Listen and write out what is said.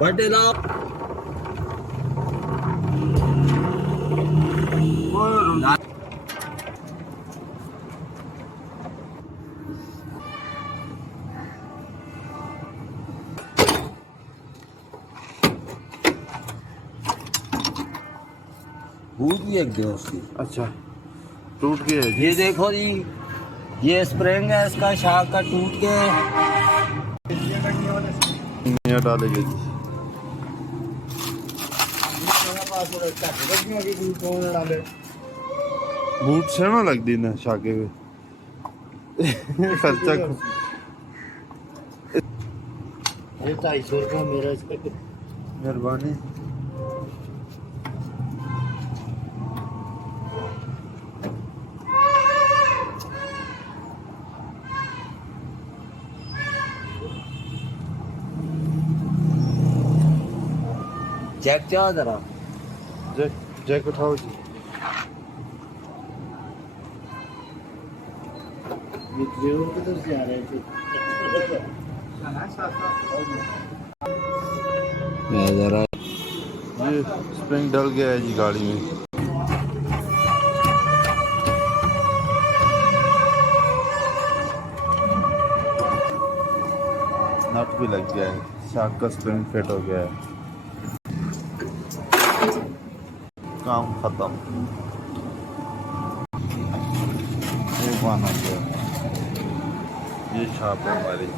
बटे लाओ। भूत भी एक दो उसकी। अच्छा टूट गया है जी। ये देखो जी, ये स्प्रिंग है इसका, शाख का टूट के यहाँ डालेंगे जी। बूट से ना लगती ना शाके में खर्चा ये 250 रुपया मेरा इसका। मेहरबानी। चेक क्या जरा। जैक जैक उठाओ जी। ये ड्राइवर किधर से आ रहे थे? जरा ये स्प्रिंग डल गया है जी गाड़ी में। नट भी लग गया है, शाक का स्प्रिंग फिट हो गया है। काम खत्म। ये बना गया, ये छाप है हमारी।